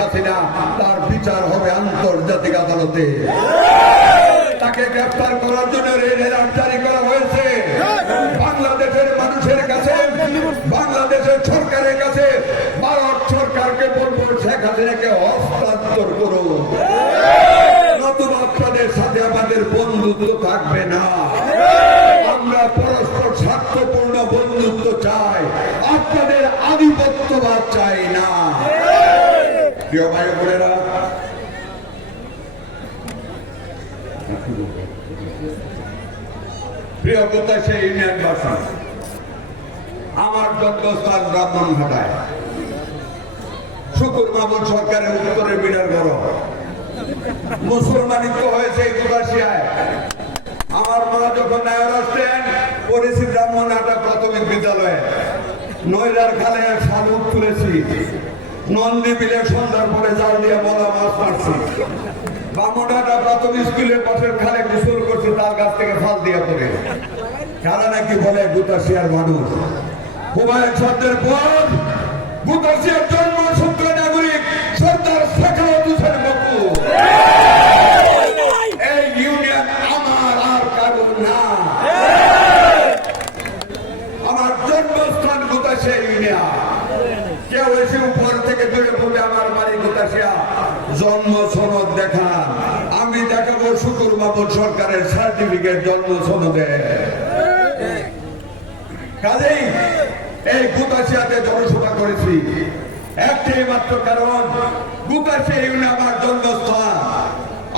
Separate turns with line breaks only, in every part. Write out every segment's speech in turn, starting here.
হাসিনা, তার বিচার হবে আন্তর্জাতিক আদালতে। তাকে গ্রেফতার করার জন্য রেড অ্যালার্ট জারি করা হয়েছে। বাংলাদেশের মানুষের কাছে, বাংলাদেশের সরকারের কাছে, ভারত সরকারকে বলব, শেখ হাসিনাকে হস্তান্তর করুন নতুন আপনাদের সাথে আমাদের বন্ধুত্ব থাকবে না। আমরা পরস্পর স্বার্থপূর্ণ বন্ধুত্ব চাই। আপনাদের আধিপত্যবাদ চাই না। প্রিয় ভাই বোনেরা। প্রিয় প্রত্যাশী ইউনিয়নবাসী আমার জন্মস্থান ব্রাহ্মণঘাটায় শুকুর মামুন সরকারের উত্তরে বিড়ার গরম মুসলমানিত্ব হয়েছে এই আমার মা যখন নায়র আসতেন, পড়েছি ব্রাহ্মণহাটা প্রাথমিক বিদ্যালয়ে। নৈরার খালে শালুক তুলেছি। নন্দী বিলে সন্ধ্যার পরে জাল দিয়ে বলা মাছ মারছি। বামুনহাটা প্রাথমিক স্কুলের পাশের খালে গোসল করছে, তার কাছ থেকে ফাল দিয়ে পড়ে। কারা নাকি বলে দুটা শেয়ার মানুষ। হুমায়ুন সর্দের পর জন্ম সনদ দেখান আমি দেখাবো শুকুর মামুন সরকারের সার্টিফিকেট জন্ম সনদে। কাজেই এই গুতাশিয়াতে জনসভা করেছি। একটাই মাত্র কারণ গুতাশিয়া ইউনিয়ন আমার জন্মস্থান।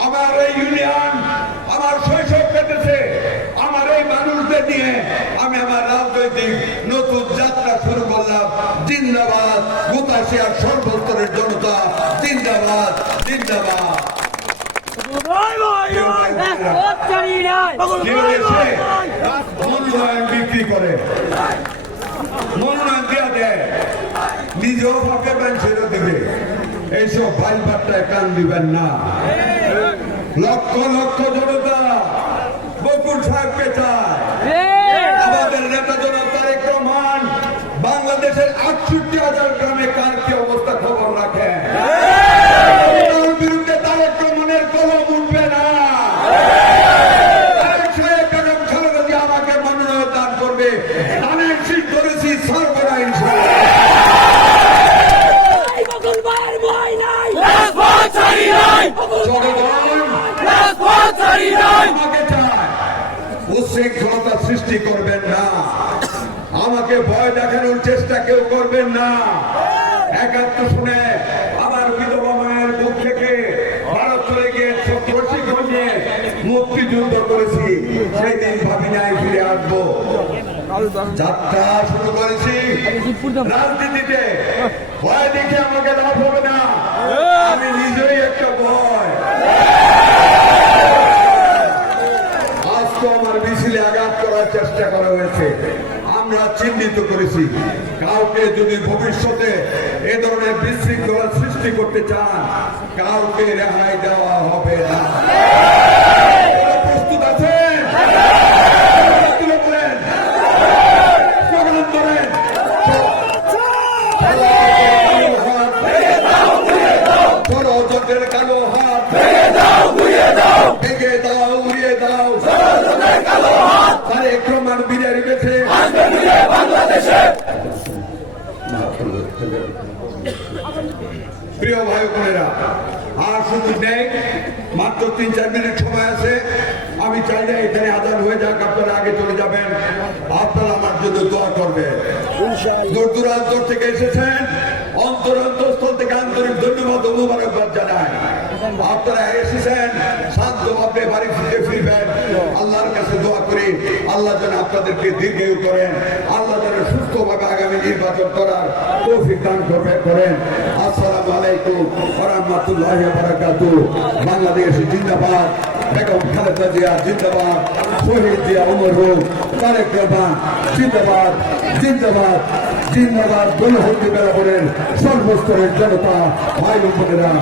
আমার এই ইউনিয়ন আমার শৈশব কেটেছে। আমার এই মানুষদের নিয়ে আমি আমার রাজনৈতিক নতুন যাত্রা শুরু করলাম জিন্দাবাদ। গুতাশিয়ার সর্বস্তরের জনতা জিন্দাবাদ জিন্দাবাদ। মনোনয়ন বিক্রি করে। মনোনয়ন দেয় নিজেও ফাঁকে ছেড়ে দেবে। এইসব ভাই বার্তায় কান দিবেন না। লক্ষ লক্ষ জনতা বকুল সাহেবকে চায় আমাদের নেতা জনাব তারেক রহমান বাংলাদেশের আটষট্টি হাজার গ্রামে কার কি অবস্থা খবর রাখেন তার বিরুদ্ধে তারেক রহমানের কলম উঠবে না তারেক সাহেব বেগম খালেদা জিয়া আমাকে মনোনয়ন দান করবে ধানের শীত করেছি সর্বদা ইনশাআল্লাহ
বকুল ভাইয়ের ভয় নাই
উচ্ছৃঙ্খলতা সৃষ্টি করবেন না। আমাকে ভয় দেখানোর চেষ্টা কেউ করবেন না। একাত্ম শুনে আমার বিধবা মায়ের মুখ থেকে ভারত চলে গিয়ে নিয়ে মুক্তিযুদ্ধ করেছি। সেই দিন ভাবি নাই ফিরে আসব। যাত্রা শুরু করেছি। রাজনীতিতে। ভয় দেখে আমাকে লাভ হবে না। আমি নিজেই একটা ভয়। আজকে আমার মিছিলে আঘাত করার চেষ্টা করা হয়েছে। আমরা চিহ্নিত করেছি। কাউকে যদি ভবিষ্যতে এ ধরনের বিশৃঙ্খলা সৃষ্টি করতে চান কাউকে রেহাই দেওয়া হবে না। প্রিয় ভাই বোনেরা আর সুযোগ নেই মাত্র তিন চার মিনিট সময় আছে। আমি চাইলে এখানে আজান হয়ে যাক আপনারা আগে চলে যাবেন। আপনারা আমার জন্য দোয়া করবেন। দূর দূরান্ত থেকে এসেছেন অন্তর অন্তঃস্থল থেকে আন্তরিক ধন্যবাদ ও মুবারকবাদ জানাই। আপনারা এসেছেন শান্ত ভাবে বাড়ি ফিরে ফিরবেন। আল্লাহর কাছে দোয়া করি আল্লাহ যেন আপনাদেরকে দীর্ঘায়ু করেন আল্লাহ যেন সুস্থভাবে আগামী নির্বাচন করার তৌফিক দান করবে করেন। আসসালামু বাংলাদেশ জিন্দাবাদ, বেগম খালেদা জিয়া জিন্দাবাদ, শহীদ জিয়া উমর হোক, তারেক রহমান জিন্দাবাদ জিন্দাবাদ। জিন্দাবাদ, গণহত্যা বেলা করেন সর্বস্তরের জনতা, ভাই বোনেরা